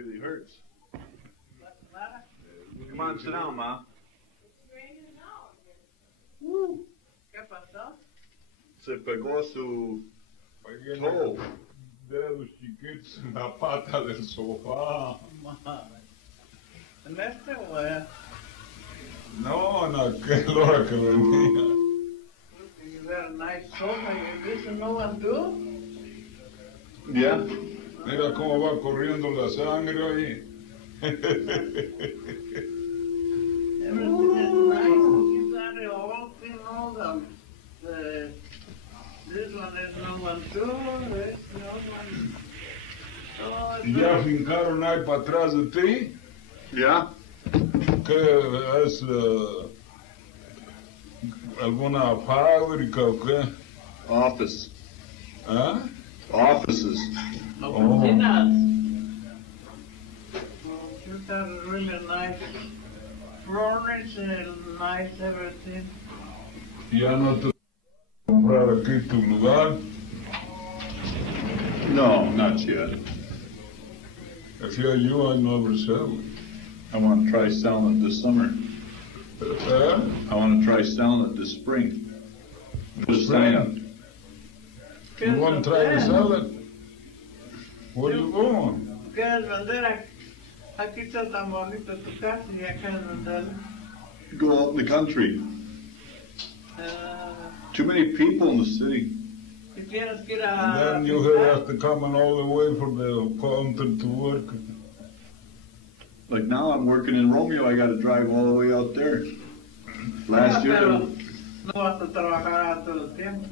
really hurts. Come on, sit down, Ma. ¿Qué pasó? Se pegó su Oye, toe. dedos chiquitos en la pata del sofá. ¿En este o No, en aquel hora que venía. You got a nice sofa, you this no one do? Yeah. Mira cómo va corriendo la sangre ahí. Everything is nice. You got it all, you know, this one is no one do, this no one. Oh, it's ¿Y ya good. fincaron ahí para atrás de ti? Yeah. ¿Qué es? ¿Alguna fábrica o qué? Office. ¿Ah? Offices. Oficinas. You got a really nice furniture, nice everything. ¿Ya no te comprar aquí tu lugar? No, not yet. If you're you, I never sell it. I want to try selling it this summer. ¿Eh? I want to try selling it this spring. Put a sign up. You want to try to sell it? Where you going? ¿Quieres vender? Aquí está tan bonito tu casa y ya quieres vender. Go out in the country. Too many people in the city. Si tienes que ir And a... then you have to come in all the way from the counter to work. Like now I'm working in Romeo, I got to drive all the way out there. Last year, Pero no vas a trabajar todo el tiempo.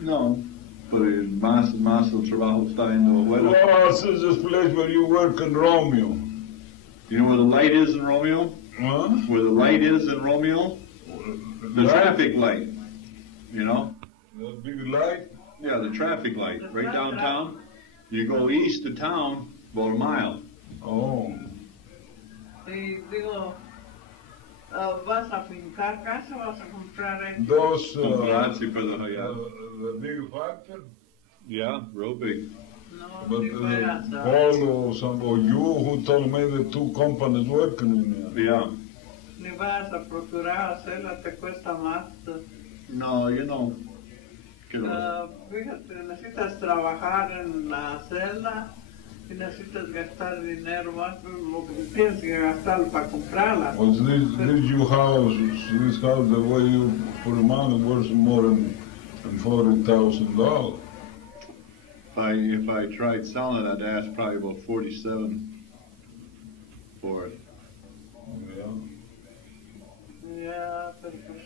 no. But más y más el trabajo está yendo bueno. Oh, this is this place where you work in Romeo. You know where the light is in Romeo? Huh? Where the light is in Romeo? The Light? traffic light. You know? The big light? Yeah, the traffic light. Right downtown. You go east of town about a mile. Oh. Y digo, ¿vas a fincar casa o vas a comprar ahí? Those, Grazie for the, yeah. the big factor? Yeah, real big. No, But si fueras a... Paul or some, or you who told me the two companies working in there. Yeah. Ni vas a procurar hacerla, te cuesta más. No, you know. Fíjate, necesitas trabajar en la celda y necesitas gastar dinero más, lo que tienes que gastar para comprarla. Was this your house, this house, the way you put them on, it worth more than $40,000. If I tried selling it, I'd ask probably about 47 for it. Yeah. Yeah, pero pues,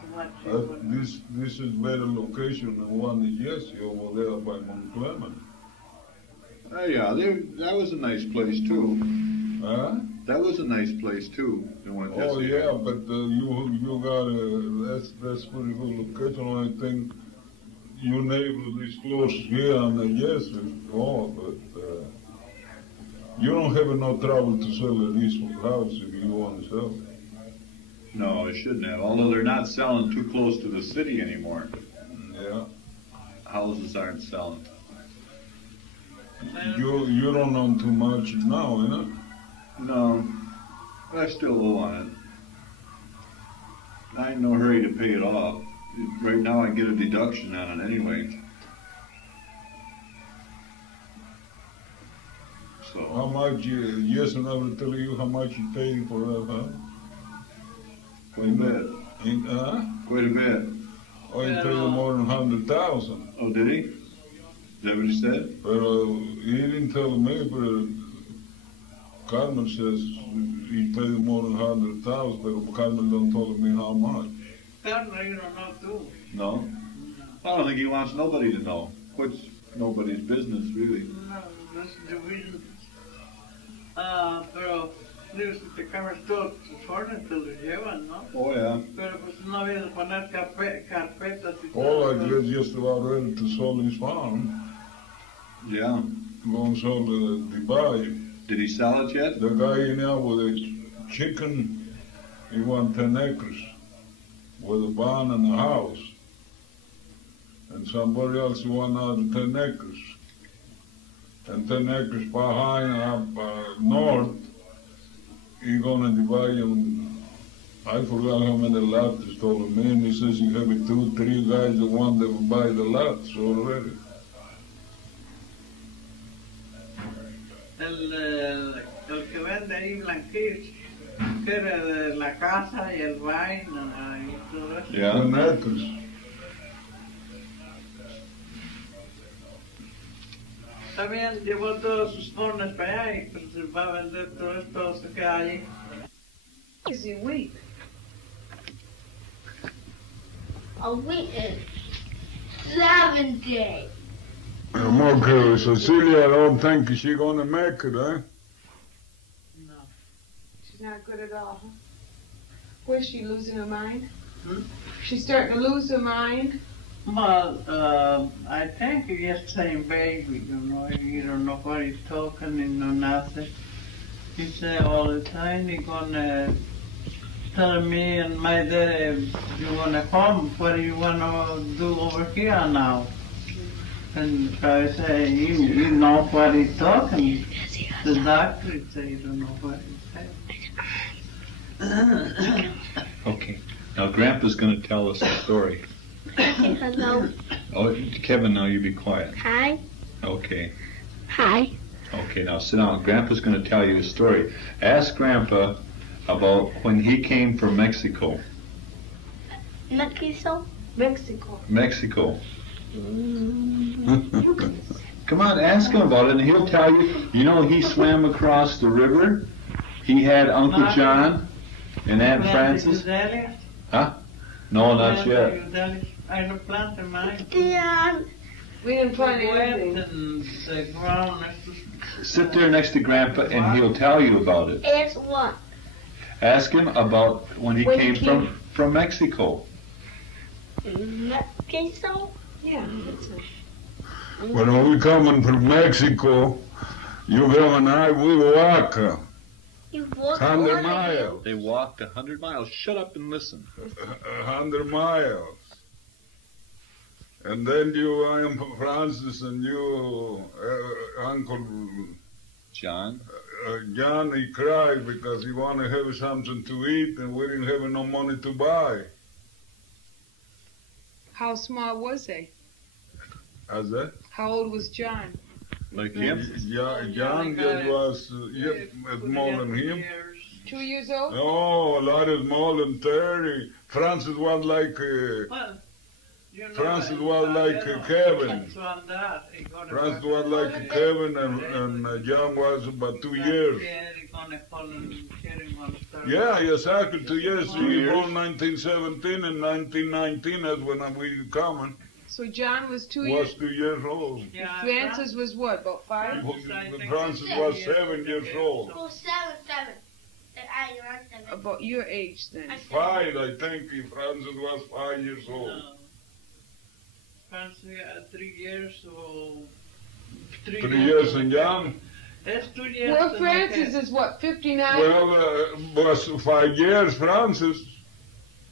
too much. This is better location than one is Jesse over there by Mount Clement. Yeah, that was a nice place too. Huh? That was a nice place too. The one Oh Jesse yeah, had. but you got that's pretty good location. I think your neighbor is close here and yes, but you don't have no trouble to sell this house if you want to sell it. No, I shouldn't have. Although they're not selling too close to the city anymore. Yeah. Houses aren't selling. You don't own too much now, you know? No, I still owe on it. I ain't no hurry to pay it off. Right now I get a deduction on it anyway. How So, much, yes, and I will tell you how much you paid for that, huh? quite a bit. Huh? Quite a bit. Oh, you paid more than 100,000. Oh, did he? Is that what he said? But he didn't tell me, but Carmen says he paid more than 100,000, but Carmen don't tell me how much. Carmen, you don't know too. No? I don't think he wants nobody to know. Which nobody's business, really. No, this is the reason. Pero digo, si te cambias todo tus órdenes, te lo llevan, ¿no? Oh, yeah. Pero pues no había de poner carpetas y All todo. I get just about ready to sell his farm. Yeah. Go and sell the Dubai. Did he sell it yet? The guy in there with a chicken, he want 10 acres with a barn and a house. And somebody else want another 10 acres. And 10 acres behind north, he's gonna divide them. I forgot how many lots he told me, and he says you have 2, 3 guys that want to buy the lots already. El que vende ahí Blanquillo quiere la casa y el vaina y todo eso. Yeah. 10 acres. También llevó todos sus hornos para allá y pues va a vender todo esto que hay ahí. Is it wheat? A week is 7 days. Okay, Cecilia, I don't think she's gonna make it, eh? No. She's not good at all, huh? Where's she losing her mind? Hmm? She's starting to lose her mind. Well, I think he's just saying baby, you don't know what he's talking and no nothing. He say all the time he's gonna tell me and my dad, you wanna come, what do you wanna do over here now? And I say, you know what he's talking. The doctor say you don't know what he's saying. Okay. Now Grandpa's going to tell us a story. Hello. Oh, Kevin, now you be quiet. Hi. Okay. Hi. Okay, now sit down. Grandpa's going to tell you a story. Ask Grandpa about when he came from Mexico. Mexico. Mexico. Come on, ask him about it, and he'll tell you. You know, he swam across the river. He had Uncle John and Aunt Frances. Huh? No, not yet. I don't plant in mine. Yeah. We didn't plant Wet anything. and the ground is Sit there next to Grandpa, and he'll tell you about it. It's what? Ask him about when he When came he came- from Mexico. Mexico. Yeah, that's it. When we coming from Mexico, you go and I, we walk You walk 100 on miles. They walked 100 miles. Shut up and listen. 100 miles. And then you, Aunt Francis, and you, Uncle John? John, he cried because he wanted to have something to eat, and we didn't have no money to buy. How small was they? As that? How old was John? Like him? John just was more than him. 2 years old? No, a lot is more than 30. Francis was like, Well, you know, Francis was like Kevin. Francis was like Kevin, and John was about 2 years. Yeah, exactly, 2 years. He was born 1917 and 1919, that's when we coming. So John was 2 Was years. 2 years old. Francis was what, about 5? Francis was 7 years old. Oh, 7. I like that. About your age then. 5, I think. Francis was 5 years old. Francis 3 years, so 3 years and John. That's 2 years. Well, Francis is what, 59? Well, was 5 years, Francis.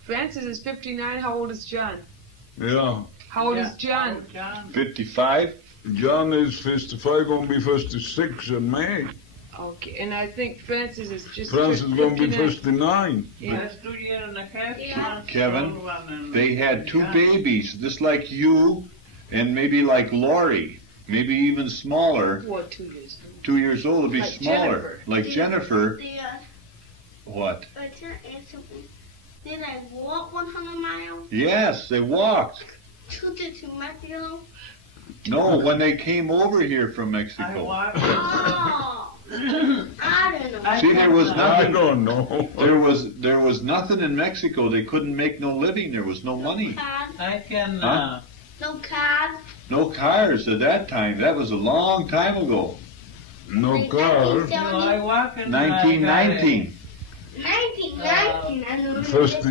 Francis is 59. How old is John? Yeah. How old is John? 55? John is 55, gonna be 56 in May. Okay, and I think Francis is just Francis is gonna be 59. 59. Yeah. That's 2 years and a half. Yeah. Kevin, they had 2 Yeah. babies, just like you, and maybe like Lori, maybe even smaller. What, 2 years? 2 years old would be Like smaller. Jennifer. Like Jennifer. What? Did I walk 100 miles? Yes, they walked. To Mexico? No, when they came over here from I Mexico. walked. Oh. I don't know. See, there was I nothing. don't know. There was nothing in Mexico. They couldn't make no living. There was no money. Cars. I can, Huh? No cars. No cars at that time. That was a long time ago. No car. I walk in 1919. 1919. I don't know. 52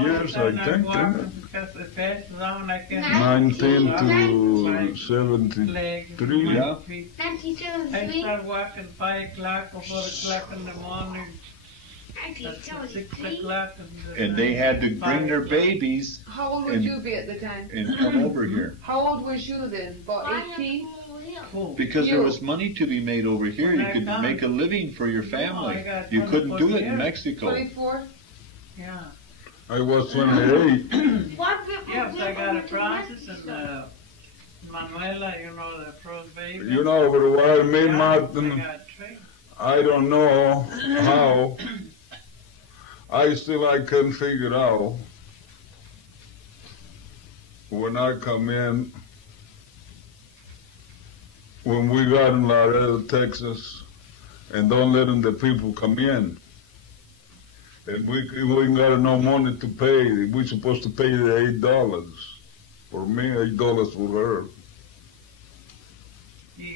years, I think, isn't it? 19 to 73. Yeah. I 1973. start walking 5 o'clock or 4 o'clock in the morning. That's 6 1973. o'clock. And they had to bring their babies How old would And- you be at the time? and come over here. How old was you then? About 18? Who? Because there You. was money to be made over here. When You I could come- make a living for your family. I got You couldn't do it 24 in Mexico. 24? Yeah. I was 28. What? Yeah, but I got a Francis and Manuela, you know, the first baby. You know, but what I made, Yeah, Martin, I got three. I don't know how. I can figure out when I come in, when we got in Laredo, Texas, and don't let the people come in. And we ain't got no money to pay. We supposed to pay the $8 for me, $8 for her.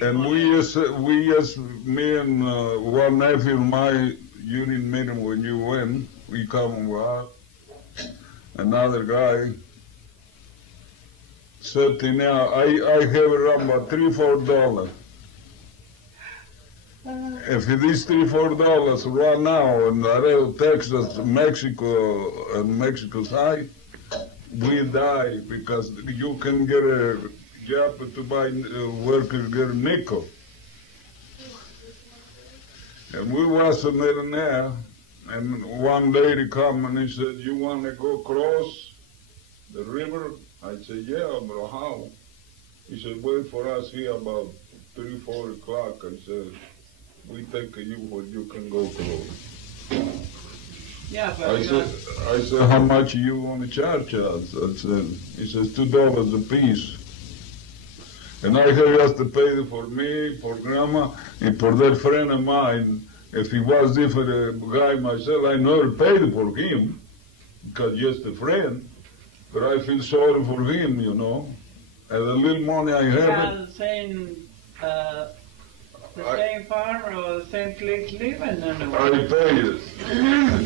And me and one nephew of my union meeting when you win, we come and go out. Another guy said to now, I have around about $3-4. If these $3-4 right now in Laredo, Texas, Mexico, and Mexico side, we die because you can get a job to buy workers get a nickel. And we was a millionaire, and one lady come and he said, "You want to go cross the river?" I said, "Yeah, but how?" He said, "Wait for us here about 3-4 o'clock." I said, "We take you where you can go cross." Yeah, but I said, "How much you want to charge us?" I said, he says, $2 a piece. And I have to pay for me, for Grandma, and for that friend of mine. If he was different guy myself, I never paid for him, because just a friend. But I feel sorry for him, you know. And the little money I have, the same farm or the same place living in a I way. paid it.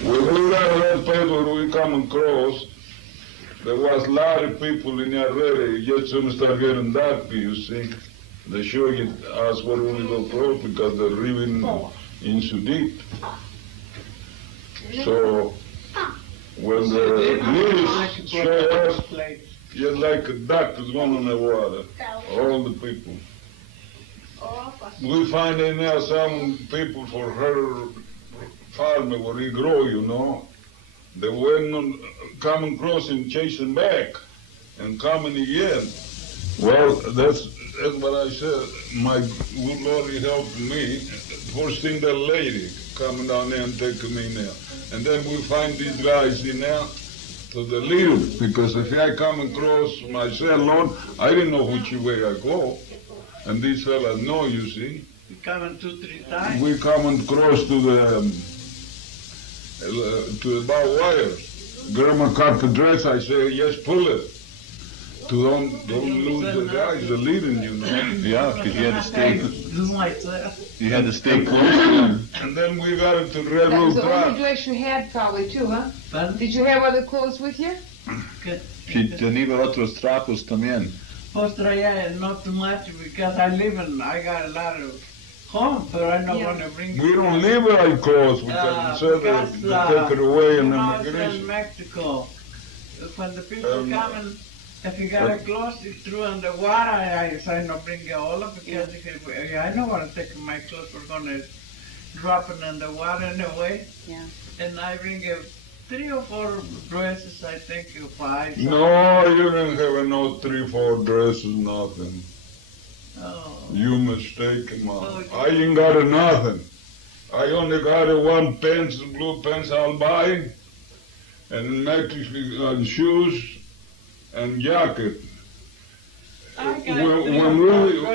When we got that paper, we come across, there was a lot of people in there already. Just soon start getting dark, you see. They show you us where we go close because they're living in so deep. So when the news show us, just like a duck is going in the water, all the people. We find in there some people for her farm where he grow, you know. They went on, coming across and chasing back and coming again. Well, that's what I said. My good Lord, he helped me. First thing, that lady coming down there and taking me now. And then we find these guys in there to the lead, because if I come across myself alone, I didn't know which way I go. And these fellas know, you see. We coming 2-3 times. We come across to the bar wire. Grandma cut the dress, I say, yes, pull it. To don't lose the guys, the leading, you know. Yeah, because you had to stay. Just like that. You had to stay close to them. And then we got into That was railroad the only track. dress you had probably too, huh? Pardon? Did you have other clothes with you? Si tenía otros trapos también. Pues traía not too much because I got a lot of home, but I don't want to bring. We don't leave our clothes because they said they take it away in you know, it's in immigration. Mexico. When the people Um, come, if you got a clothes, you threw in the water, I say no bring it all up because if I don't want to take my clothes, we're going to drop it in the water anyway. Yeah. And I bring 3 or 4 dresses, I think, 5. No, you didn't have no 3-4 dresses, nothing. Oh. You mistaken, man. Oh, I ain't got a nothing. I only got a one pants, blue pants I'll buy, and Mexican shoes and jacket. When we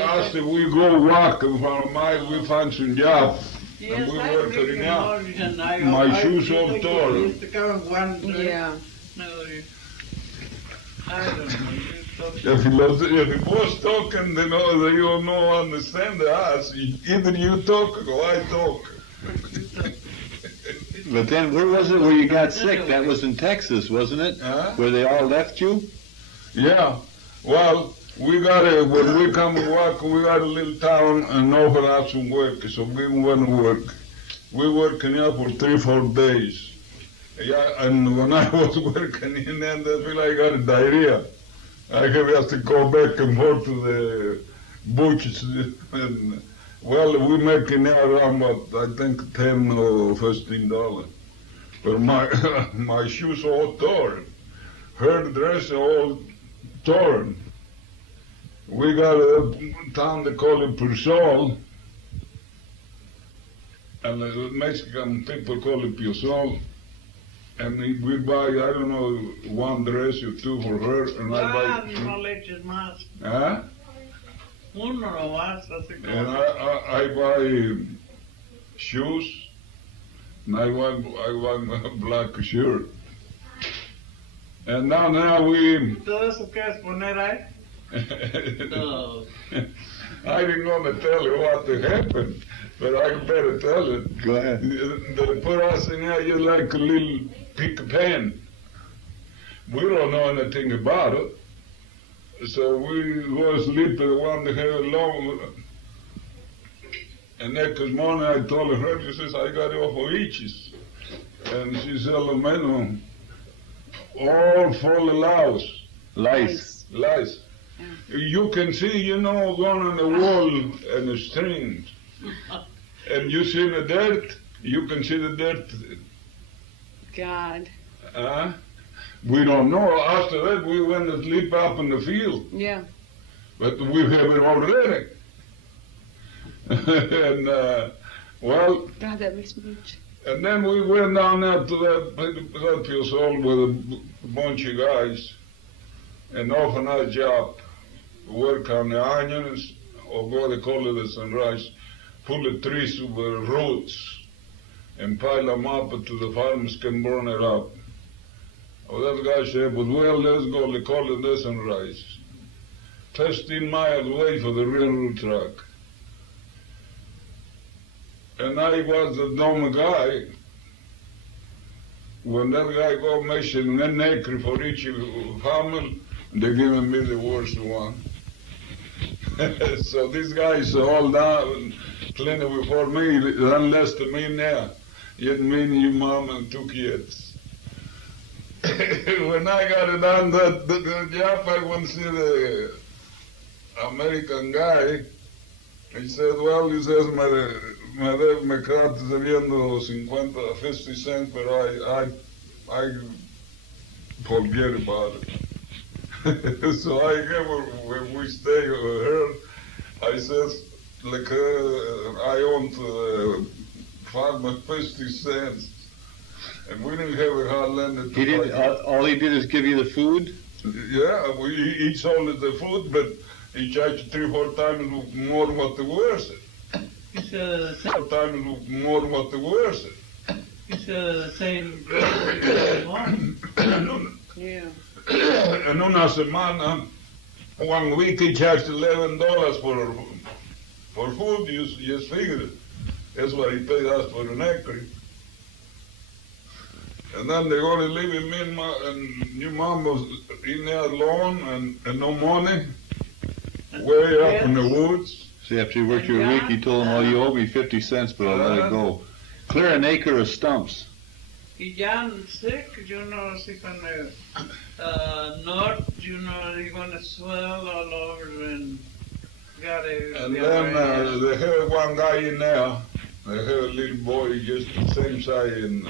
asked if we go walk in front of we find some job. Yes, And we I work bring it out. more than I My shoes all think torn. I used to come one dress. Yeah. No, I don't know. If he was talking, they know they don't know understand us. Either you talk or I talk. But then, where was it where you got sick? That was in Texas, wasn't it? Huh? Where they all left you? Yeah. Well, when we come to work, we got a little town and offer us some work, so we went to work. We working here for 3-4 days. Yeah, and when I was working in there, I feel like I got a diarrhea. I have to go back and forth to butchers. And, well, we making now around about, I think, $10 or $15. But my shoes all torn. Her dress all torn. We got a town they call it Pusol, and the Mexican people call it Piosol. And we buy, I don't know, one dress or two for her, and I buy. No leches más. Huh? Uno no más, así And como. I buy shoes, and I want a black shirt. And now we. ¿Todo eso quieres poner ahí? No. I didn't want to tell you what happened, but I better tell it. Go ahead. They put us in there, you like a little Peter Pan. We don't know anything about it. So we go to sleep and want to have a long. And next morning I told her, she says, I got off of itches. And she said, man, all full of Lice. lice. You can see, you know, going on the wall and the strings. And you see the dirt, you can see the dirt. God. We don't know. After that, we went to sleep up in the field. Yeah. But we have it already. And, well, God, that makes me itch. and then we went down there to that Piosol with a bunch of guys and offer a job, work on the onions, or what they call it the sunrise, pull the trees with the roots and pile them up until the farmers can burn it up. Well, that guy said, but well, let's go, they call it the sunrise. 15 miles away for the railroad track. And I was the dumb guy. When that guy go measuring 1 acre for each family, they giving me the worst one. So these guys all down, plenty before me, unless to me now. Yet me and your mom and 2 kids. When I got it on the job, I went to see the American guy. He said, well, he says, me quedaste debiendo 50 cents, but I forget about it. So I gave her, when we stay with her, I says, like, I own the farmer 50 cents. And we didn't have a hard land. He didn't. All he did is give you the food. Yeah, we each sold the food, but he charged 3-4 times more than what they were. He said, 4 times more than what they were. he said the same. Yeah. En una semana, 1 week he charged $11 for food. You just figure it. That's what he paid us for an acre. And then they only leaving me and your mom was in there alone and no money, way up in the woods. See, after you worked your week, he told him, "Oh, you owe me 50 cents, but I'll let it go." Clear an acre of stumps. Y ya sick, you know, sick on the north, you know, you're gonna swell all over and got a. And then they had one guy in there. They had a little boy just the same size and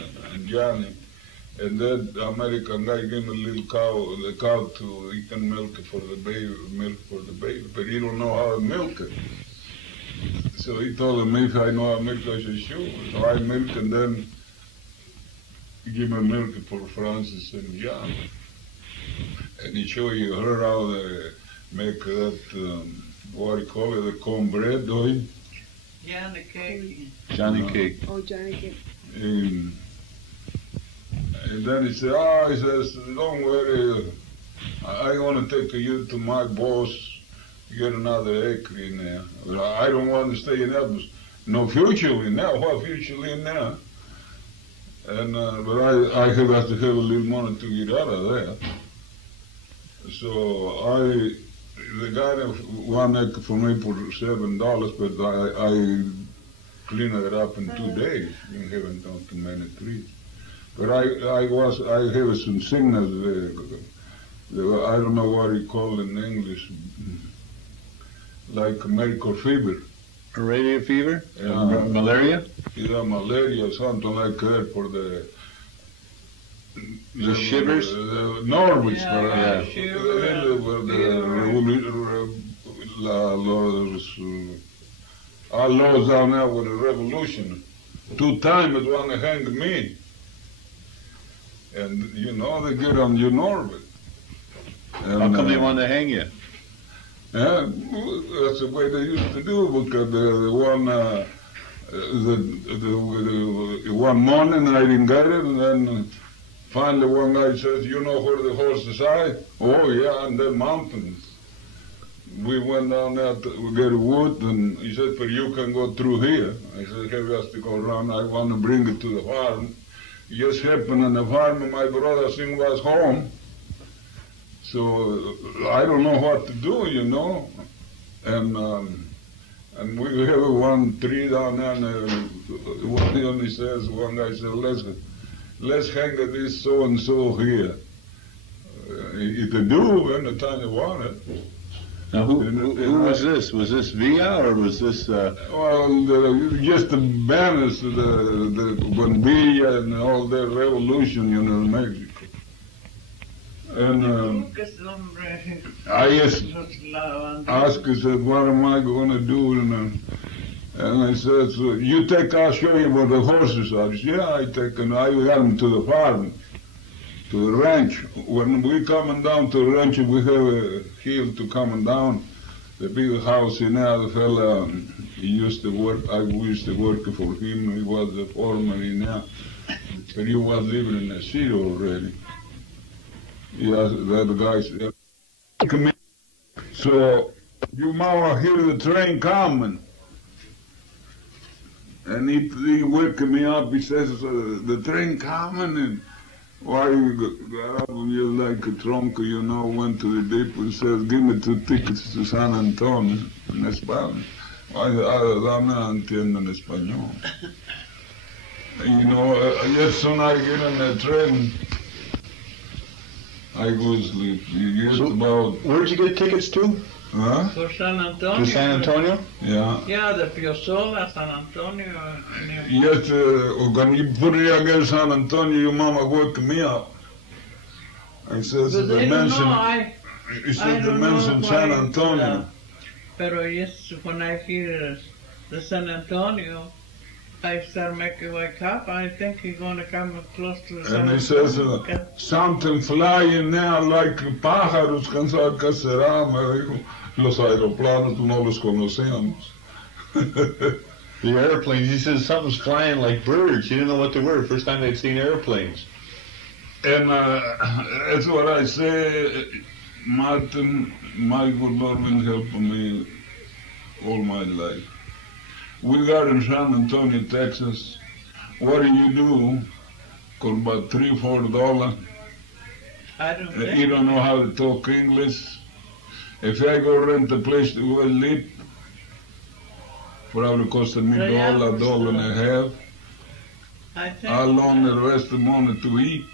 Johnny. And that American guy gave him a little cow, the cow to, he can milk it for the baby, but he don't know how to milk it. So he told him, if I know how to milk, I said, sure. So I milk and then give me milk for Francis and John. And he show you her how they make that, what do you call it, the cornbread, oil. Johnny cake. Johnny cake. Oh, Johnny cake. And then he said, he says, don't worry, I'm going to take you to my boss, get another acre in there. But I don't want to stay in there. No future in there. What future in there? And, but I have to have a little money to get out of there. So the guy that 1 acre for me for $7, but I cleaned it up in 2 days. You haven't done too many trees. But I have some signals there. I don't know what you call it in English. like medical fever. Radio fever? Yeah. Malaria? Yeah, malaria or something like that for the shivers? Norwich, Yeah, for shiver, our laws down there with the revolution. 2 times it want to hang me. And you know they get on your Norwich. And, How come they want to hang you? yeah, that's the way they used to do, because the one morning I didn't get it, and then finally one guy says, you know where the horses are? Oh yeah, on the mountains. We went down there to get wood, and he said, but you can go through here. I said, hey, we have to go around, I want to bring it to the farm. It just happened on the farm, and my brother thing was home. So I don't know what to do, you know, and we have one tree down there, and one only says, one guy said, let's hang this so and so here. If they do, anytime they want it. Now, who was this? Was this Villa or was this? Well, just the banners, when Villa and all that revolution, you know, in Mexico. And I just asked, I said, what am I going to do? And I said, so you take, I'll show you where the horses are. He said, yeah, I take, and I got them to the farm, to the ranch. When we coming down to the ranch, we have a hill to coming down. The big house in there, the fella, he used to work, we used to work for him, he was the foreman in there. But he was living in the city already. Yeah, that guy said, come in. So you might hear the train coming. And he woke me up, he says, the train coming, and why you got up and you like a trunk, you know, went to the depot and says, give me 2 tickets to San Antonio, en español. No entiendo en español. You know, just soon I get on the train, I go to sleep. You get about... Where'd you get tickets to? Huh? For San Antonio. To San Antonio? Yeah. Yeah, the Piozola, San Antonio. Yes, when you put it against San Antonio, your mama woke me up. I says, But they don't know, he said, they mentioned San Antonio. Pero yes, when I hear the San Antonio, I start making wake up. I think he's going to come close to San And he Antonio. says, something flying there like pájaros, ¿qué será? Me dijo, los aeroplanos no los conocíamos. The airplanes, he says something's flying like birds. He didn't know what they were. First time they'd seen airplanes. And that's what I say, Martin, my good Lord will help me all my life. We got in San Antonio, Texas. What do? For about $3-4. I don't think. You don't know how to talk English. If I go rent a place to go live, probably costed me $1.50. I think. How long the rest of the money to eat?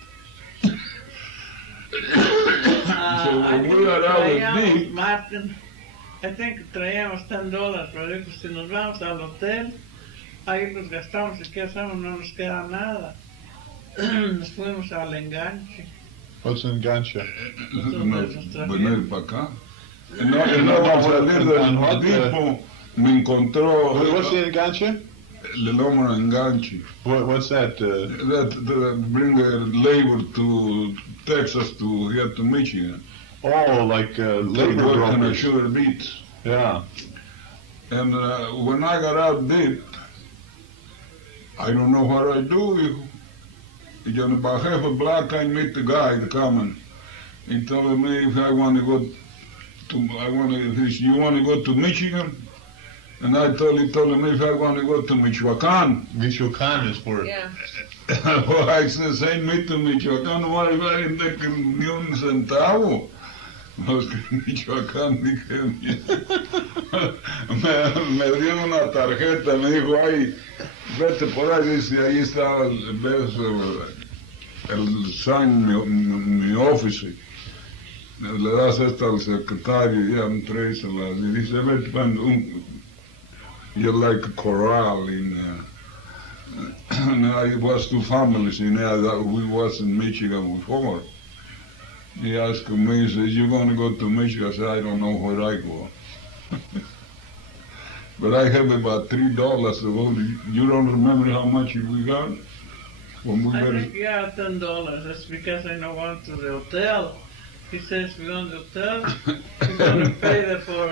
So when we got out of deep, Martin, I think traíamos $10, pero dijo, si nos vamos al hotel, ahí los gastamos, y qué hacemos, no nos queda nada. Nos fuimos al enganche. What's an enganche? venir para acá. No vamos a salir del tipo, me encontró... What's the enganche? Le nombre enganche. What's that? That bring a labor to Texas to here to Michigan. Oh, like labor work in a brokers. sugar beets. Yeah. And when I got out deep, I don't know what I do. And about half a block, I meet the guy coming. He told me if I want to go to, you want to go to Michigan? And he told me if I want to go to Michoacán. Michoacán is for it. Yeah. Well, I said, send me to Michoacán, why I didn't take ni un centavo. No, es que Michoacán, dije, me dio una tarjeta, me dijo, ay, vete por ahí, dice, ahí está el sign, mi office. le das esta al secretario, ya me traes y dice, let's find you're like a corral in, and I was two families in there that we was in Michigan before. He asked me, he says, you're going to go to Michigan? I said, I don't know where I go. But I have about $3. You don't remember how much we got? When we I were, think yeah, $10. That's because I don't want to the hotel. He says we're going to the hotel. We're going to pay there for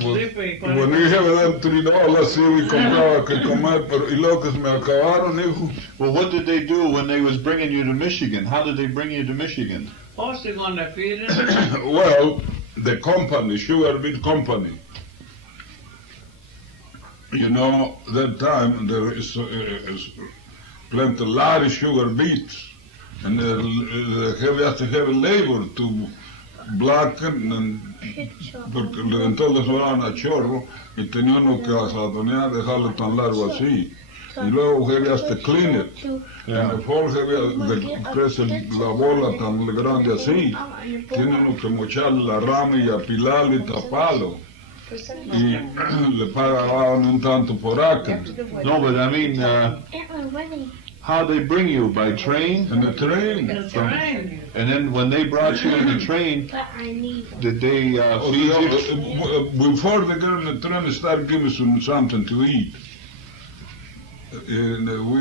sleeping. when we have them $3, sí, we compraba que comer, pero y lo que se me acabaron, hijo. Well, what did they do when they was bringing you to Michigan? How did they bring you to Michigan? Oh, they're going to feed it. Well, the company, sugar beet company. You know, that time there is plenty, a lot of sugar beets. And they have to have a labor to blacken, porque entonces eran a chorro y tenían uno que asazonear, dejarlo tan largo así. Y luego había to clean it. And before crece la bola tan grande así, tienen uno que mocharle la rama y apilarlo y taparlo. Y le pagaban un tanto por acre. No, but I mean, how they bring you? By train? In the train. That's right. And then when they brought you in the train, did they feed you? Before they get on the train, they start giving us something to eat. And we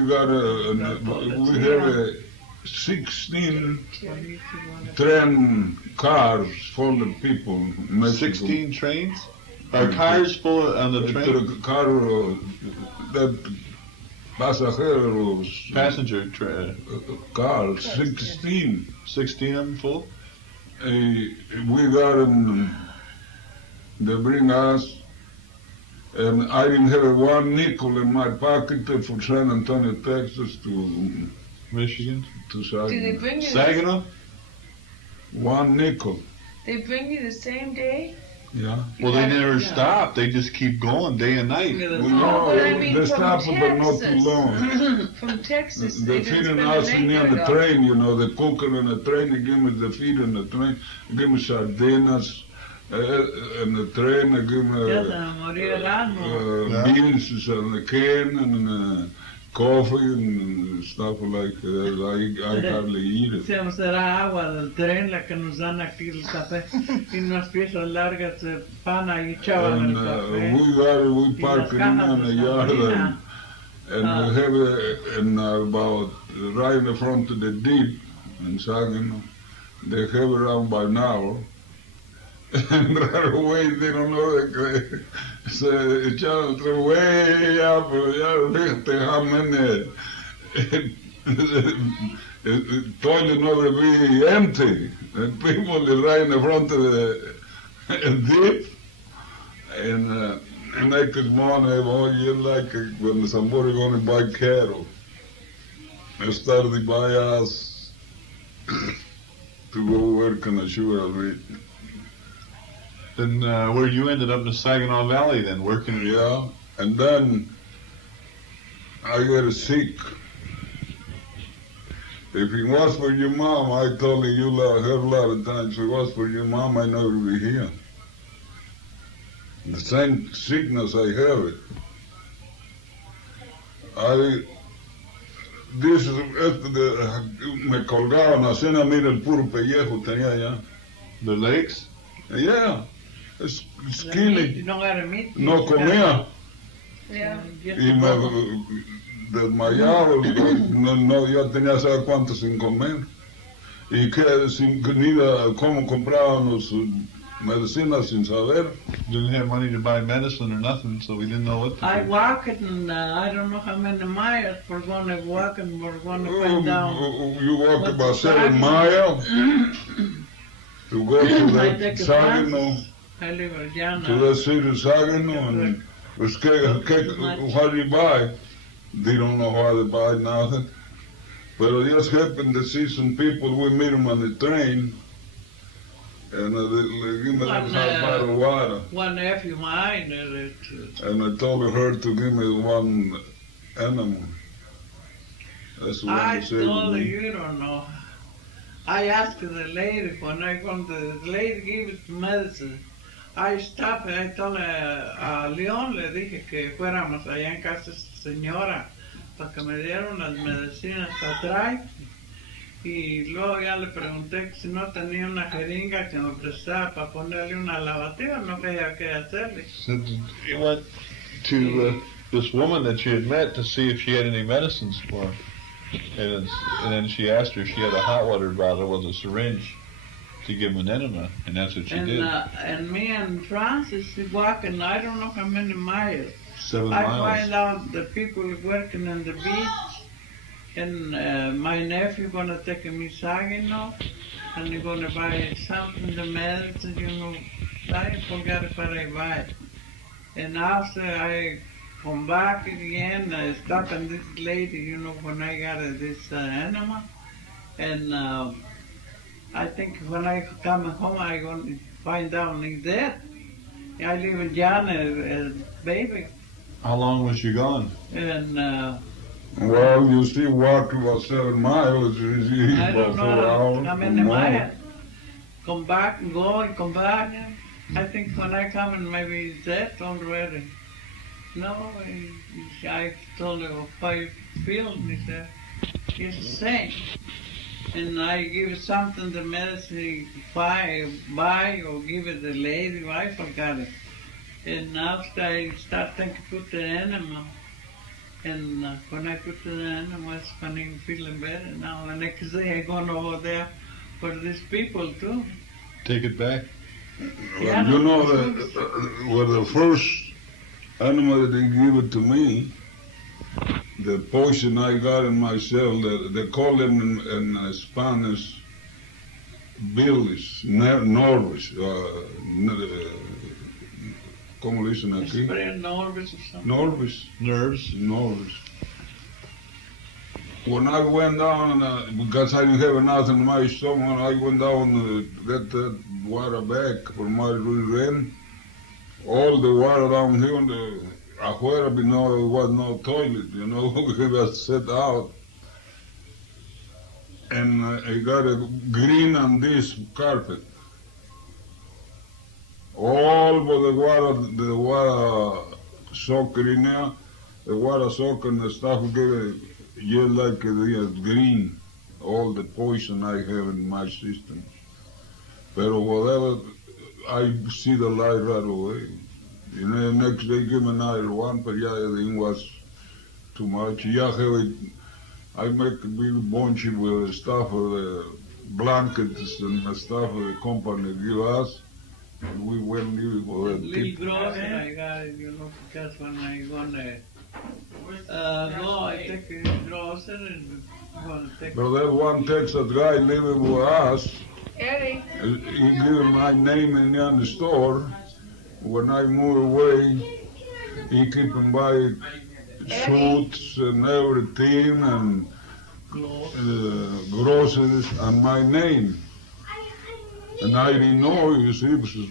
have 16 train cars full of people. 16 trains? Are cars full on the train? Car, that pasajeros. Passenger train. Cars, 16. 16 of them full? We got them, they bring us, and I didn't have one nickel in my pocket from San Antonio, Texas to Michigan? to Do they Saginaw. bring you? Saginaw? One nickel, They bring you the same day? yeah. Well, they never stop. They just keep going day and night. Yeah, Well, that's no, but I mean they from stop, but not too Texas. long. From Texas, They they feeding spend us the near night the there. train, you know, they cooking in the train, they give me the feed in the train, they give me sardinas in the train, they give me Ya se me moría el alma. beans in the can and coffee and stuff like that. I hardly eat it. Se será agua del tren la que nos dan aquí el café y unas piezas largas de pan ahí echaban And el café. we park it in the yard and we have it in about right in the front of the deep in Saginaw. They have it around by now. And right away they don't know that se echaron way up, ya fíjate how many toilet never be empty. And people is right in the front of the deep. And next morning, oh, you like when somebody going to buy cattle. They started to buy us to go work in the sugar beet. Then where you ended up in the Saginaw Valley then, working? Yeah, and then I got sick. If it was for your mom, I told you her a lot of times, if it was for your mom, I never would be here. The same sickness I have it. Me colgaban, así a mira el puro pellejo tenía ya. The lakes? Yeah, skinny, No got a meat. no comía. Yeah. Y me desmayaba, no, yo tenía saber cuánto sin comer. Y que sin ni cómo comprábamos medicinas sin saber. Didn't have money to buy medicine or nothing, so we didn't know what to do. I walk it and I don't know how many miles we're going to walk and we're going to find down. You walk What's about the 7 size? miles to go to I that take a Saginaw, bus. I live in Llano. to that city Saginaw, and what do you buy? They don't know how to buy nothing. But I just happened to see some people, we meet them on the train, and they give me a half bottle of water. One nephew of mine, And I told her to give me one animal. That's the one I who said to told her, me. you don't know. I asked the lady when I go to the lady gave it medicine. I stopped, I told a León, le dije que fuéramos allá en casa de esta señora para que me dieran las medicinas atrás. Y luego ya le pregunté que si no tenía una jeringa que me prestara para ponerle una lavativa, no sabía qué hacerle. So he went to this woman that she had met to see if she had any medicines for him. And then she asked her if she had a hot water bottle with a syringe to give him an enema, and that's what she did. And me and Francis walking, I don't know how many miles. 7 I miles. find out the people working on the beach, and my nephew gonna take a misagino, and he's gonna buy something, the medicine, you know. I forgot if I buy it. And after I come back again, I stop on this lady, you know, when I got this enema, and I think when I come home, I gonna find out he's dead. I live in John as baby, How long was she gone? and Well, you see, walk about 7 miles is I about don't 4 know hours. how many miles. Come back and go and come back. I think when I come and maybe he's dead already. No, I told him how you feel, and he said, he's the same. And I give something, the medicine, buy or give it the lady, I forgot it. And after I start thinking, put the enema. And when I put the enema, it's funny, I'm feeling better now. The next day I gone over there for these people too. Take it back. Yeah, You know, no, well, the first animal that they give it to me, the poison I got in myself, they call them in Spanish, bilis, nervous, ¿cómo le dicen aquí? spray nervous or something. Nervous. When I went down, because I didn't have nothing in my stomach, I went down to get that water back for my rent. All the water down here, afuera, you know, there was no toilet, you know, we was set out. And I got a green on this carpet. All but the water soaker in there, the water soaker and the stuff gave it just like green, all the poison I have in my system. Pero whatever, I see the light right away. You know, the next day give me another one, but yeah, everything was too much. Yeah, I make a big bunch with stuff, blankets and the stuff the company give us. And we went living for that. Little grocery I got it, you know, because when I gonna go, I take the grocery and gonna take. But that one Texas guy living with us, Eddie. he gave my name in the store. When I move away, he keep him buy suits and everything and groceries and my name. And I didn't know, you see, because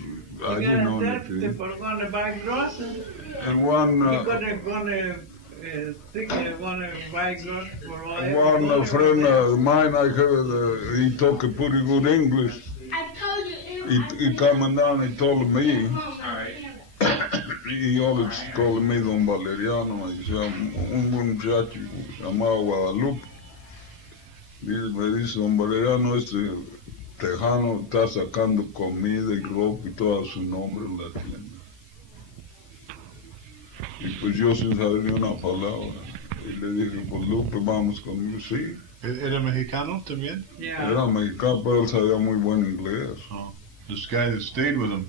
I didn't know anything. If we're gonna buy groceries, And one you're gonna think you're gonna buy groceries for all. one friend of mine, I heard, he talk a pretty good English. I told you. He coming down, he told me, he always called me Don Valeriano, me decía, un buen muchacho llamado Guadalupe. Me dice, Don Valeriano, este tejano está sacando comida y ropa y todo a su nombre en la tienda. Y pues yo sin saber ni una palabra. Y le dije, pues Lupe, vamos conmigo, sí. ¿Era mexicano también? Yeah. Era mexicano, pero él sabía muy buen inglés. This guy that stayed with him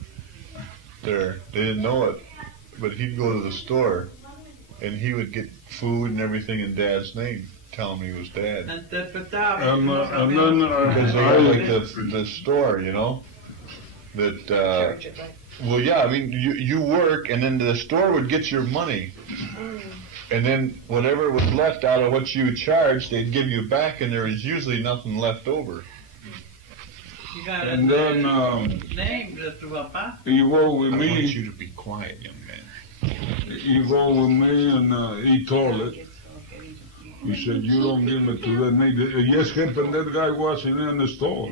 there, they didn't know it, but he'd go to the store and he would get food and everything in Dad's name, tell him he was Dad. And then Because they had like the store, you know, that, well, yeah, I mean, you work and then the store would get your money. And then whatever was left out of what you charged, they'd give you back, and there was usually nothing left over. You got a And then name, that's Papa. he go with I want me. you to be quiet, young man. He go with me and he told it. He said, you don't give me to that man. It just happened that guy wasn't in the store.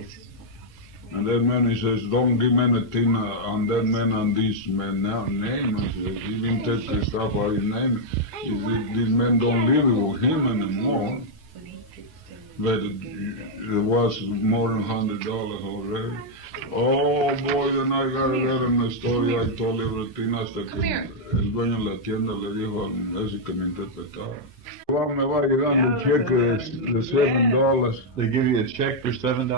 And that man, he says, don't give me anything on that man, on this man now name. He says, he didn't take the stuff out of his name. This man don't live with him anymore. But it was more than $100 already. Oh boy, then I got it there in the story. I told everything hasta que el dueño de la tienda le dijo al ese que me interpretaba. Me va llegando un cheque de $7. They give you a check for $7?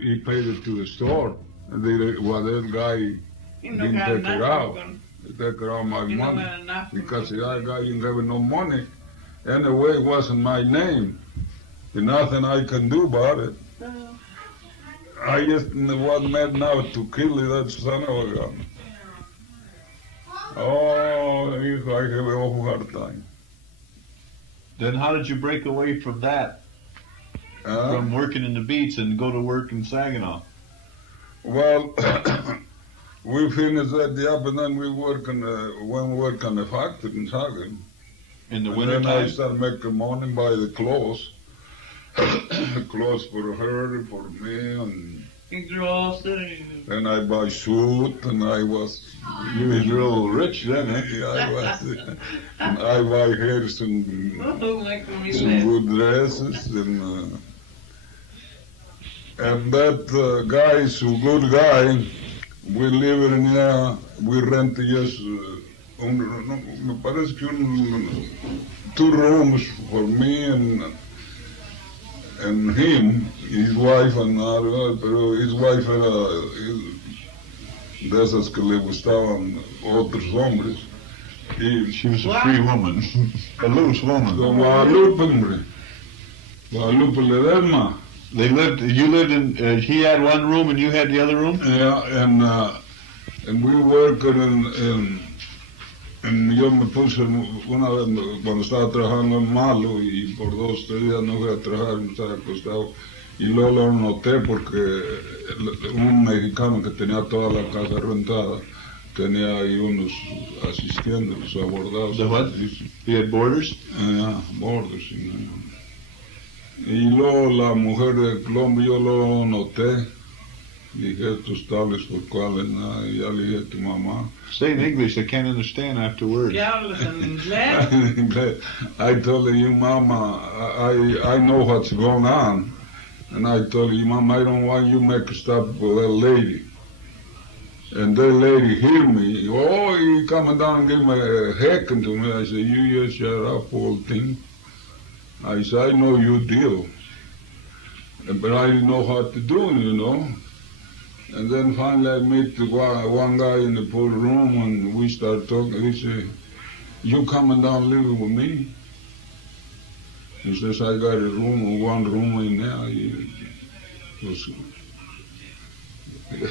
He paid it to the store. And that guy didn't take it out. He took it out my money. Because the other guy didn't have no money. Anyway, it wasn't my name. There's nothing I can do about it. I just was mad now to kill that son of a gun. Oh, I have a awful hard time. Then how did you break away from that? From working in the beats and go to work in Saginaw? Well, we finished that job and then we went work on the factory in Saginaw. In the And winter then I time? started making money by the clothes. Clothes for her, for me, and Groceries. then I buy suit, and I was... You was real rich then, eh? Yeah, I was. And I buy her some good dresses, and that guy is a good guy. We live in here, we rent just, me parece que 2 rooms for me and him, his wife and pero his wife era de esas que le gustaban otros hombres. She was a free woman, a loose woman. Guadalupe, hombre. Guadalupe Ledesma. You lived in, he had one room and you had the other room? Yeah, and we worked en yo me puse una vez cuando estaba trabajando en Malo y por 2 o 3 días no fui a trabajar, me estaba acostado y luego lo noté porque un mexicano que tenía toda la casa rentada tenía ahí unos asistentes, abordados. The what? He had boarders? Yeah, boarders. Y luego la mujer de Colombia yo lo noté. Dije, estos tales por cuales, y ya le dije a tu mamá. Say in English, I can't understand afterwards. ¿Qué hablas en inglés? I told her, Mama, I know what's going on. And I told her, Mama, I don't want you make a stop with that lady. And that lady hear me. Oh, you coming down and give me a hecking to me. I said, you just shut up, old thing. I said, I know you deal. But I didn't know what to do, you know. And then finally I met one guy in the pool room and we started talking. He said, you coming down living with me? He says, I got one room in there.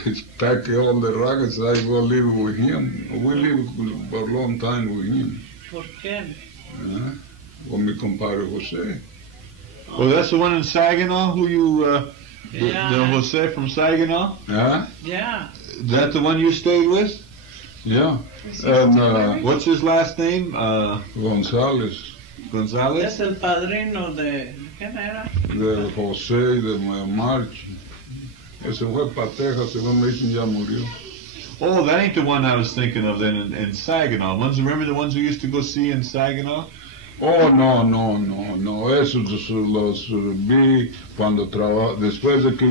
He's packing all the rackets. I go live with him. We lived for a long time with him. ¿Por qué? Con mi compadre Jose. Well, that's the one in Saginaw who you, Yeah. the Jose from Saginaw? Yeah? Yeah. Is that the one you stayed with? Yeah. And What's his last name? González, Gonzalez? Es el padrino de... ¿Quién era? de José, de March. Ese fue para Texas, según me dicen, ya murió. Oh, that ain't the one I was thinking of then in Saginaw. Remember the ones we used to go see in Saginaw? Oh, no. Esos los vi cuando trabajaba. Después de que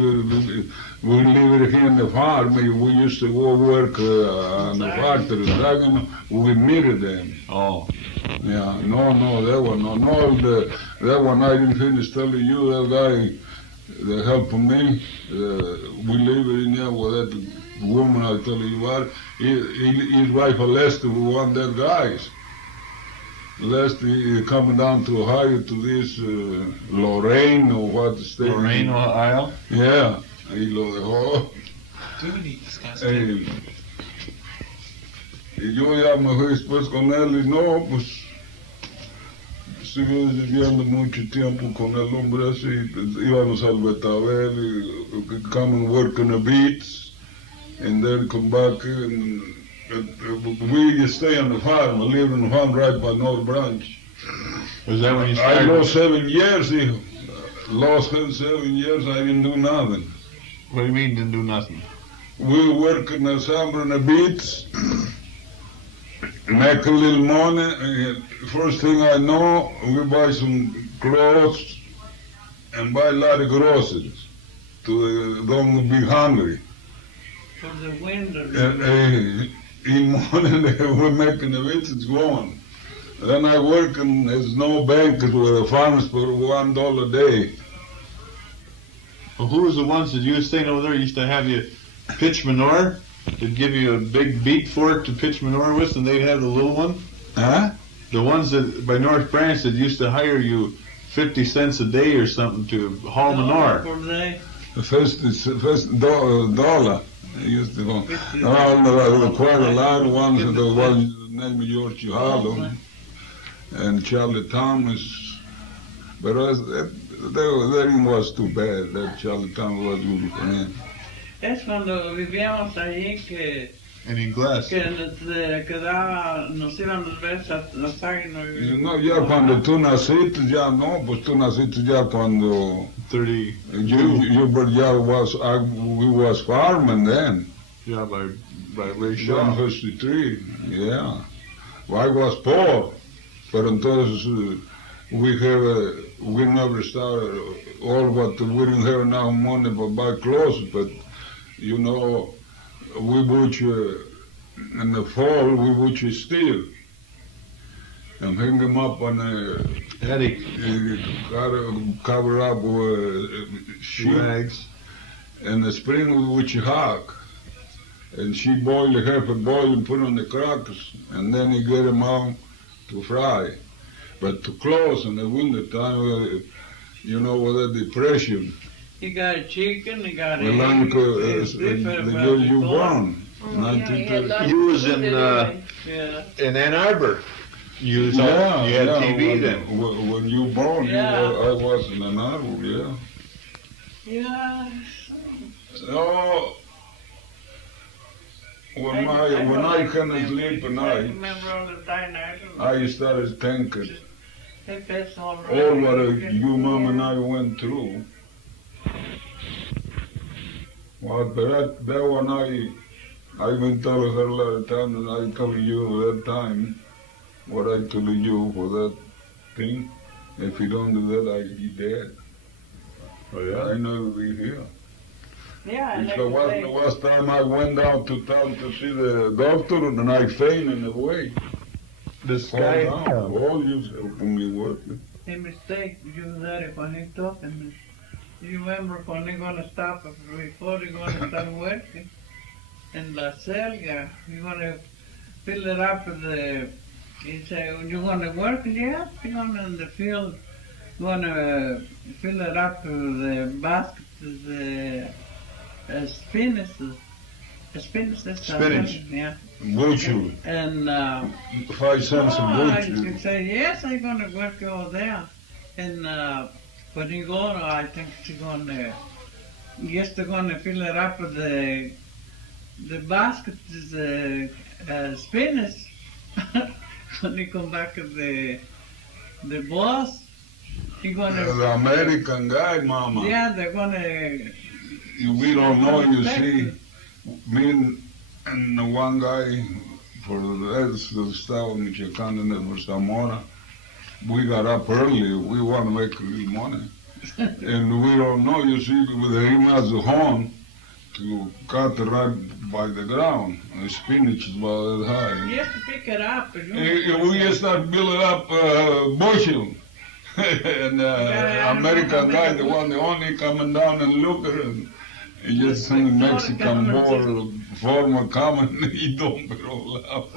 we lived here in the farm, we used to go work on the factory. We met them. Oh. Yeah, no, that one, no. That one I didn't finish telling you, that guy that helped me. We lived in there with that woman I tell you about. His wife Lester was one of their guys. Lester coming down to Ohio to this Lorraine or what the state. Lorraine, Ohio? Yeah, y lo dejó. Y yo ya me fui después con él y no, pues estuve viviendo mucho tiempo con el hombre así, íbamos al Betabel, come and work in the beats, and then come back and we stay on the farm, I live on the farm right by North Branch. Was that when you I started? lost 7 years. Lost 7 years. I didn't do nothing. What do you mean didn't do nothing? We work in the summer on the beach, make a little money. First thing I know, we buy some clothes and buy a lot of groceries to don't be hungry. For the winter. In morning we're making the visits going. Then I work in there's no bankers with the farmers for $1 a day. Well, who was the ones that you were staying over there used to have you pitch manure? They'd give you a big beet fork to pitch manure with, and they'd have the little one? Huh? The ones that by North Branch that used to hire you 50 cents a day or something to haul manure. For the The first dollar. I used to go. Quite a lot of ones. The one named George Harlow and Charlie Thomas. But that was too bad. That Charlie Thomas was good for him. es cuando vivíamos allí que And in glass. quedaba, nos iban a ver las águilas. No, ya cuando tú naciste, ya no, pues tú naciste ya cuando 30. we was farming then. Yeah, by very John short. 53, yeah. Well, I was poor, but entonces we never started all what we didn't have enough money to buy clothes, but you know, we butcher in the fall, we butcher steel and hang them up on a Attic. cover up with sheet. Rags. In the spring we butcher hog. And she boiled it, half a boil and put on the crackers, and then you get them out to fry. But to close in the winter time, you know, with the depression, You got a chicken, you got a well, they give you one. You was in Yeah. in Ann Arbor. You was Yeah, you had yeah, TV then. when you born, Yeah. I was in an arbor, yeah. Yeah. Oh, when I couldn't sleep at I night, remember all the time I started thinking If it's all right. all what you mom and I went through. Well, but that one I've been telling her a lot of times, and I told you at that time what I told you for that thing. If you don't do that, I'll be dead. Oh I know you'll be here. Yeah, It's like the I say, last time I went down to town to see the doctor, and I fainted away. This Fall guy. down. All you helping me working. a mistake you that when he talking. You remember when they're gonna stop before they're gonna start working in La Selga, you're gonna fill it up with the. He say, "You gonna work? Yeah, you're gonna in the field. Gonna fill it up with the baskets, the spinach, Spinach. yeah, Butcher, and." 5 cents a I butcher. could say, yes, I'm going to work over there. And when you go, I think she's going to, yes, they're going to fill it up with the basket, spinach. When you come back with the boss, you're going to, The American guy, mama. yeah, they're going to, We don't know, you see. Me and the one guy for the staff of Michoacán and for Zamora, we got up early. We want to make a little money. And we don't know, you see, with him as a horn to cut right by the ground. The spinach is about that high. you have to pick it up. And We just start building up bushel. And American guy, the only coming down and look at him. He just seen Mexican war former coming, he don't roll out.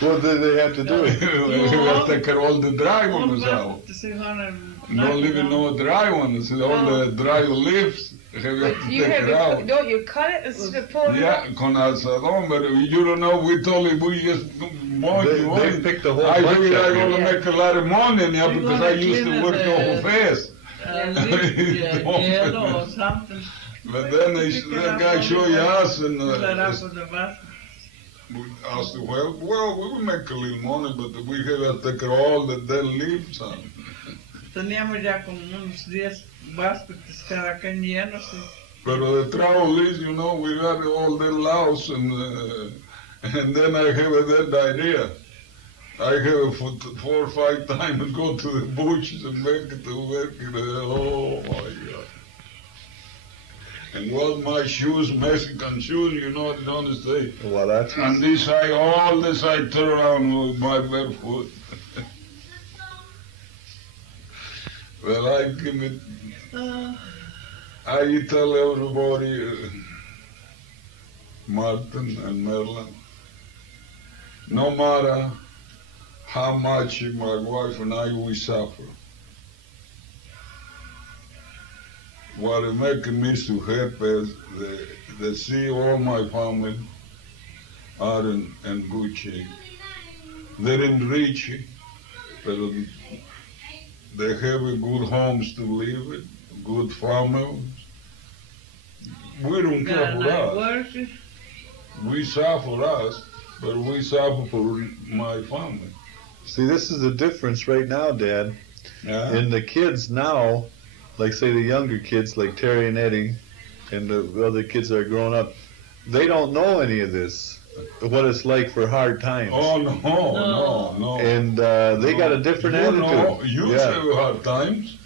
What did they have to do? He will take all the dry ones out. No living no dry ones, all the dry leaves. He have to take You have it out. to, don't you cut it and pull it Yeah, con asadón, but you don't know, we told him we just bought you They one. picked the whole I bunch figured up I'm here. gonna make a lot of money now You're because gonna I used clean to work it, so fast. yellow or something. But then that guy showed you us and Fill it up with the basket. I said, well, we will make a little money, but we have to take all the dead leaves on. Teníamos ya como unos 10 baskets cada quien llenos. But the trouble is, you know, we got all the louse, and then I have that idea. I have for 4 or 5 times go to the bushes and make it to work. Oh my God! And what my shoes, Mexican shoes, you know, don't say. Well, that's And this I, all this I turn around with my bare foot. Well, I give it. I tell everybody, Martin and Marilyn, no matter how much my wife and I we suffer, what is making me so happy is they see all my family are in good shape. They didn't reach it, but they have a good homes to live in, good families. We don't care for us. We suffer us, but we suffer for my family. See, this is the difference right now, Dad. Yeah. And the kids now, like say the younger kids like Terry and Eddie and the other kids that are growing up, they don't know any of this, what it's like for hard times. Oh, no. And they got a different attitude. Know, you have hard times.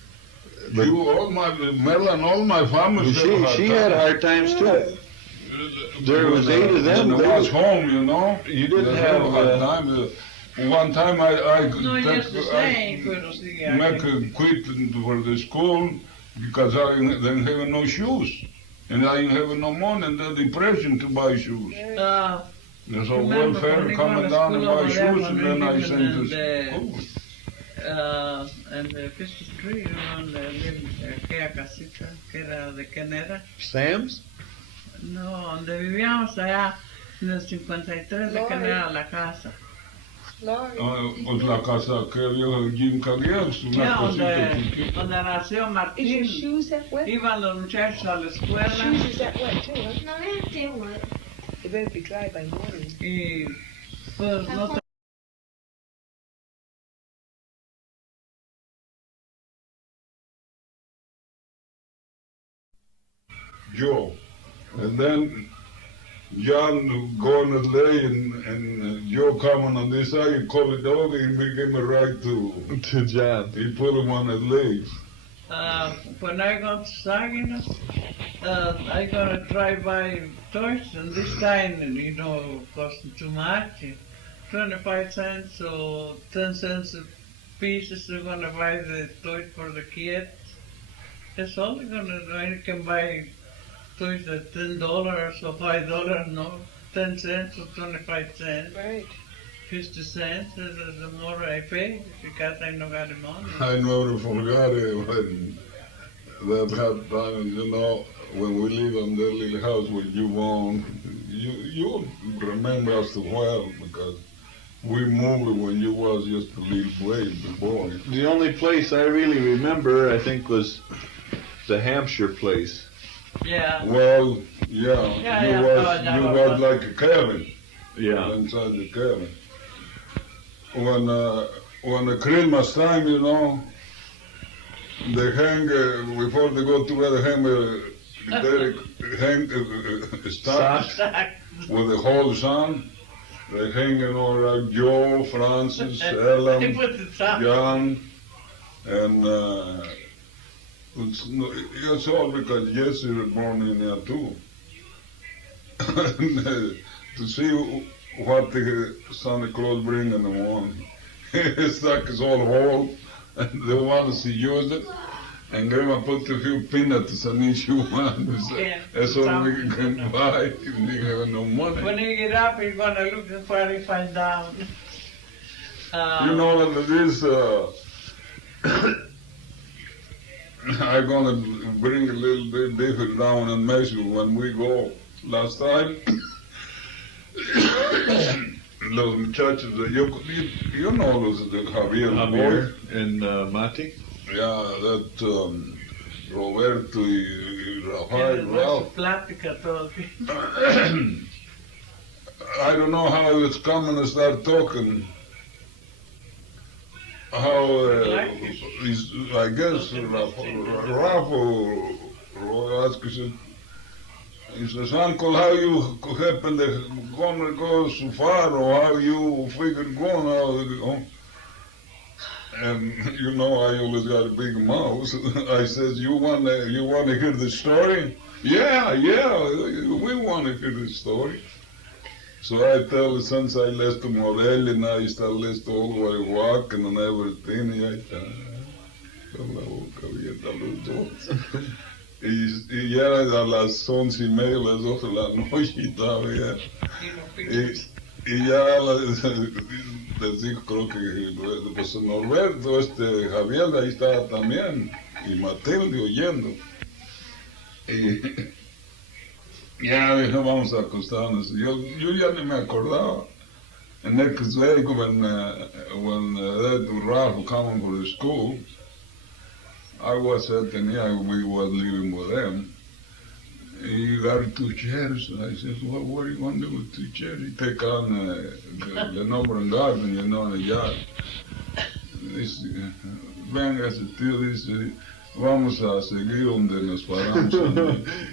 But All my, Marilyn, all my family she had hard times too. There was 8 of them. When I was home, you know. You didn't they have hard times. One time I make a quit for the school because I didn't have no shoes. And I didn't have no money and the depression to buy shoes. There's a welfare coming down and buy shoes and then I sent to school. En the 53, aquella casita que era de quién era. Sam's? No, donde vivíamos allá en el 53 de quién era la casa. Pues la casa que vio Jim Caliens, una cosita chiquita. Donde nació Martín. Is your shoes that wet? Iban los muchachos a la escuela. Shoes is that wet too, huh? No, they were. They better be dry by morning. Y pues no Joe. And then John going to lay and Joe coming on this side, he called the dog and he gave me a ride to John. He put him on his legs. when I go to Saginaw, I gonna drive by toys, and this time, you know, costing too much. 25 cents or 10 cents a piece is gonna buy the toys for the kids. It's only you can buy toys at $10 or $5, no, 10 cents or 25 cents. Right. 50 cents is the more I pay because I no got the money. I never forgot it when that had time, you know, when we live in that little house with you on, you remember us well because we moved when you was just a little boy. The only place I really remember, I think, was the Hampshire place. Yeah. Well, yeah, you was like a cabin. Yeah. Inside the cabin. When the Christmas time, you know, they hang before they go to bed. They hang stocks with the whole sun. They hang, you know, like Joe, Francis, Ellen, John, and it's all because Jesse was born in there too. To see what the Santa Claus bring in the morning. His sack is all whole, and they want to see use it. And Grandma put a few peanuts in each one. That's all we can buy. We have no money. When you get up, you're gonna look before you find down. You know that this. I'm gonna bring a little bit different down in Mexico when we go. Last time, los muchachos de you know los de Javier and Mati. Yeah, that Roberto y Rafael, Ralph. Plática todo. I don't know how it's coming to start talking. How, I guess, Rafa he says, Uncle, how you happen to gonna go so far, or how you figured going out? And you know, I always got a big mouth. I says, you wanna hear the story? Yeah, we wanna hear the story. So I tell, since I left Morel and I used to list all the way walking and everything, y ahí está, con la boca abierta los dos. Y ya a las 11:30, las 12 de la noche y todavía. Y ya les digo, creo que pues Norberto, Javier, ahí estaba también, y Matilde oyendo. Y ya dije, vamos a acostarnos. Yo ya ni me acordaba. And next day, when that Ralph coming for the school, I was sitting here, we was living with them. He got 2 chairs. And I said, well, what are you going to do with 2 chairs? He take on the number and garden, you know, in the yard. Dice, venga, tío, dice, vamos a seguir donde nos paramos.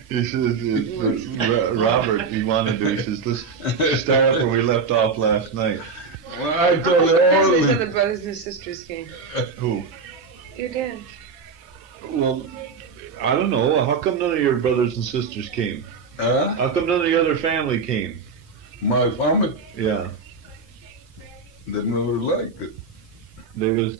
He says, Robert, he wanted to, he says, let's start where we left off last night. Well, I told That's all when the brothers and sisters came. Who? Your dad. Well, I don't know. How come none of your brothers and sisters came? How come none of the other family came? My family, Yeah. they never liked it. They was,